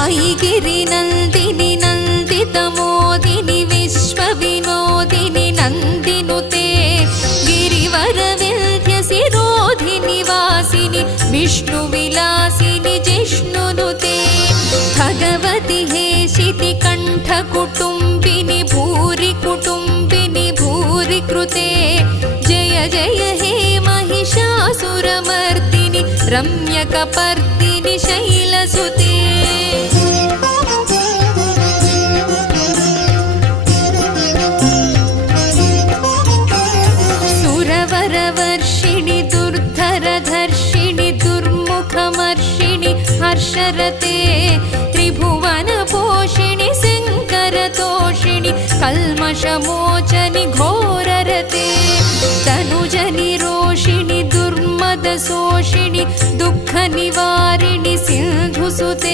ऐगिरिनन्दिनि नन्दितमोदिनि विश्वविनोदिनि नन्दिनुते गिरिवरविन्ध्यसिरोधिनि वासिनि विष्णुविलासिनि जिष्णुनुते भगवति हेशितिकण्ठकुटुम्बिनि भूरि कुटुम्बिनि भूरि कृते जय जय हे महिषासुरमर्दिनि रम्यकपर्दिनि शैलसुते सुरवरवर्षिणि दुर्धरधर्षिणि दुर्मुखमर्षिणि हर्षरते त्रिभुवनपोषिणि शङ्करतोषिणि कल्मषमोचनि घोररते तनुजनिरोषिणि दुर्मदशोषिणि दुःखनिवारिणि सिन्धुसुते।